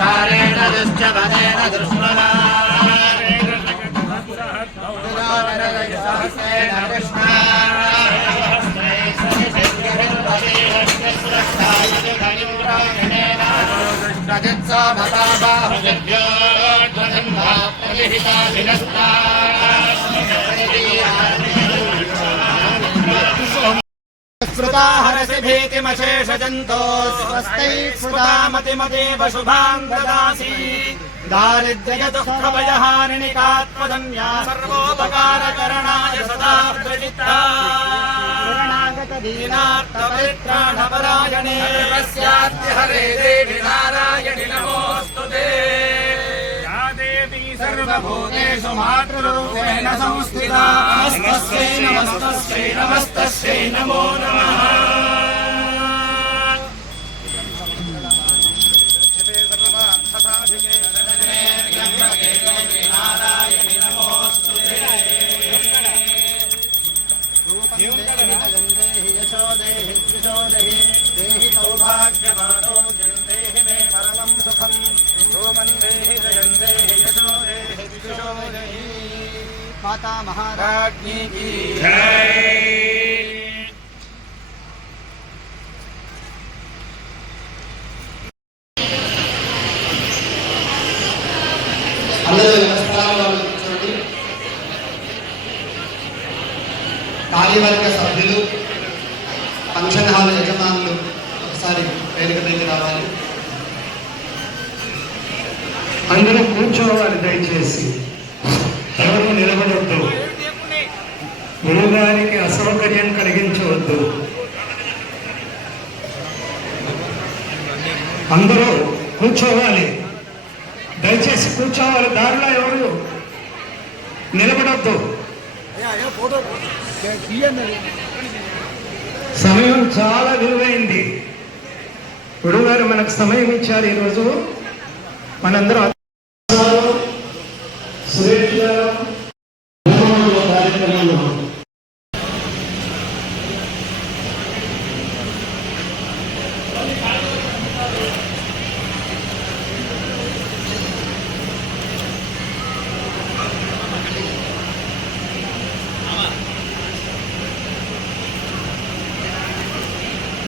कारेण दुश्चवदेन दुष्मना सहस्रेण कृष्णा कृष्णजित्सो मता बाहुजभ्योर्ध्वजन्मा प्रतिहिताभिनस्ता स्मृता हरसि भीतिमशेषजन्तो स्वस्तैः स्मृता मतिमतीव शुभाम् ददासि दारिद्र्यदुःखभयहारिणिकात्मदन्या सर्वोपकारकरणाय सदा प्रचित्ता दीनार्थपरित्राणपरायणे सर्वस्याद्य हरे देवि नारायणि नमोऽस्तु ते या देवी सर्वभूतेषु मातृरूपेण संस्थिता नमस्तस्यै नमस्तस्यै नमस्तस्यै नमो नमः దేహి సౌభాగ్యమానో దేహి మే పరమం సుఖం రోమన్ దేహి జయం దేహి యశో దేహి మాతా మహారాజ్ఞీ జయ వ్యవస్థలో కూర్చోండి కార్యవర్గ సభ్యులు ఫంక్షన్ హాల్ యజమానులు ఒకసారి వేదిక మీద రావాలి. అందరూ కూర్చోవాలి దయచేసి. ఎవరు నిలబడవద్దు గురుగారికి అసౌకర్యం కలిగించవద్దు. అందరూ కూర్చోవాలి. దయచేసి కూర్చోవాలి దారిలో ఎవరు? నిలబడద్దు. సమయం చాలా విలువైంది. గురువుగారు మనకు సమయం ఇచ్చారు ఈరోజు. మనందరం గారు